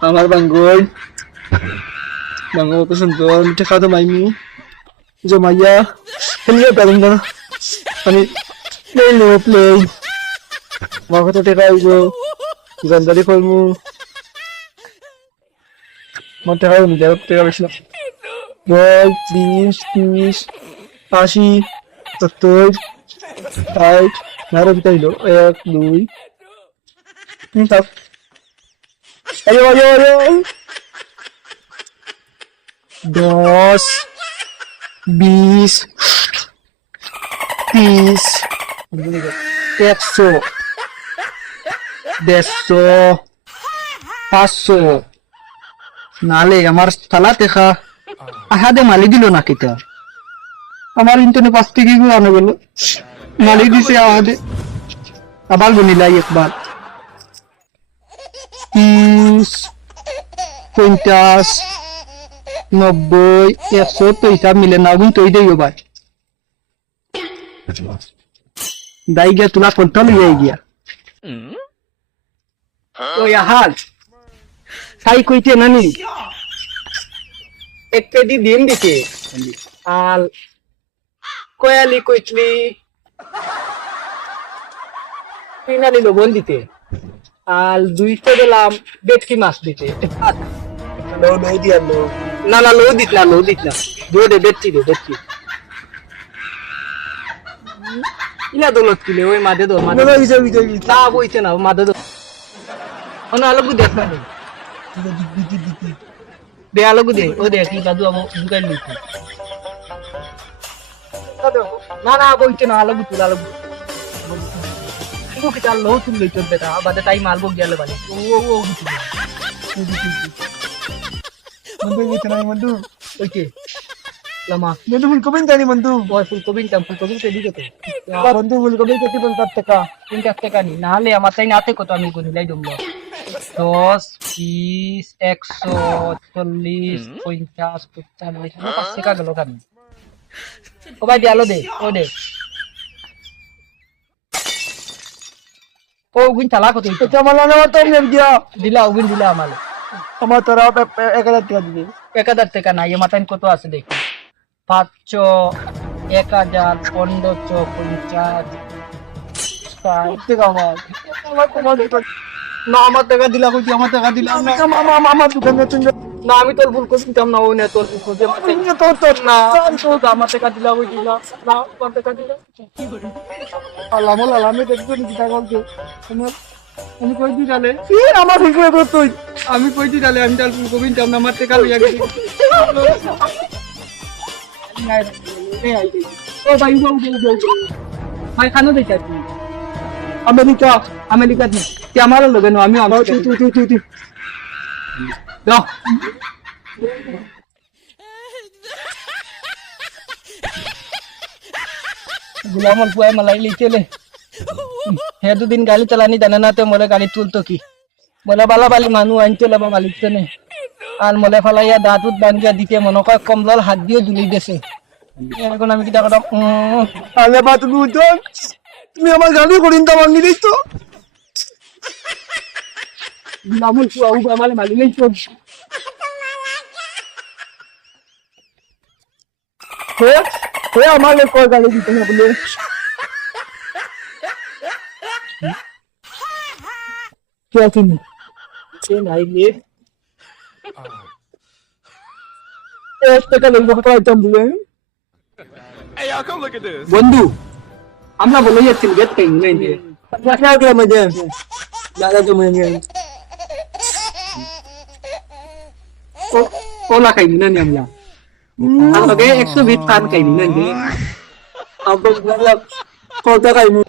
আমার বাঙ্গই বাঙ্গ কত সুন্দর মিঠে খাওয়া মাইমি জমাইয়া খেলিয়ে পেলাম না আমি প্লেন নেব প্লেন আমার কত টাকা আইব গান্দারি করবো আমার টাকা টাকা বেশি না 10, 20, 30, 80, 70, 60 আরো বিতা দিল 1, 2 থাক আরে আরে আরে 10, 20, 30, 100, 150, 500 নালে আমার সালা দেখা আহাদে মালি দিল না কিতা আমার ইন্টারনে 5 থেকে আনে গেল মালি দিছে আহাদে আবার বনিলাই একবার 30, 50, 90, 100 তো হিসাব মিলে না কিন্তু ওই দেই ভাই দাই গিয়া তুলা কোনটা লইয়া গিয়া ওই আহাদ সাই কইতে নানি এক কেজি ডিম দিছে আর কয়ালি কইতলি পিনালি লবণ দিতে আর 200 দিলাম বেটকি মাছ দিতে লো দিয়া লো না না লো দিত না দে বেটকি ইলা দলত কিলে ওই মাদে দো মাদে না বইছে না মাদে দো অনা আলগু দেখ না দে আলগু দে ও দে কি দাদু আমো দুকাই লিখি না না বইছে না আলগু তুলা আলগু কি চাল লো তুল লইতো বেটা বাদে তাই মালবো গেলে বালি ও মন্দু বইছে না মন্দু ওইকে লামা মন্দু ফুলকপি জানি মন্দু ওই ফুলকপি কে দিকে তো মন্দু ফুলকপি কত বলতার টাকা 50 টাকা নি না হলে আমার তাই নাতে কত আমি করি লাই দমলো 10, 20, 140, 50, 45 5 টাকা গেল কাম ও ভাই দিয়ালো দে ও দে ও গুণ চালা কত এটা মালা না তো দিয়া দিলা ও গুণ দিলা আমালে আমার তোরা 1000 টাকা দিবি 1000 টাকা নাই আমার তাই কত আছে দেখি 500 1000 1500 50 60 টাকা আমার না আমার টাকা দিলা কই আমার টাকা দিলা না আমার দোকানে চলে না আমি তোর ভুল করছি তাম না ও না তোর ভুল করছি তোর না তো আমার টাকা দিলা কই দিলা না আমার টাকা দিলা কি করি আল্লাহ মোলা আমি দেখব নি টাকা বলতে আমি কই দি ডালে আমার ভুল করে তুই আমি কই দি ডালে আমি ডাল ভুল করবি তাম না আমার টাকা লইয়া গেছি ও ভাই ভাই খানো দেই চাই আমেরিকা দি তে আমার লগে নো আমি আমার তুই দাও गुलामल पुआय मलाई लेचेले हे दो दिन गाड़ी चलानी जाने ना ते मोले गाड़ी तुलतो की मोला बाला बाली मानू आनते लबा मालिक तने আর মোলে ফালাইয়া দাঁত বাঙ্গিয়া দিতে মনে কয় কমলাল হাত দিয়ে ঝুলি দিয়েছে এখন আমি কি টাকা আরে বাত বুঝো তুমি আমার গাড়ি করিন তো আমি দিই তো নামুল পুয়া ও আমালে মালি নেই তো হে আমালে কয় গাড়ি দিতে না বলে কি আছে নি সে নাই রে বন্ধু আমরা বলে যাচ্ছি গেট পেয়ে ওলা খাইনি না আমরা 120 পান খাইনি না কত খাইনি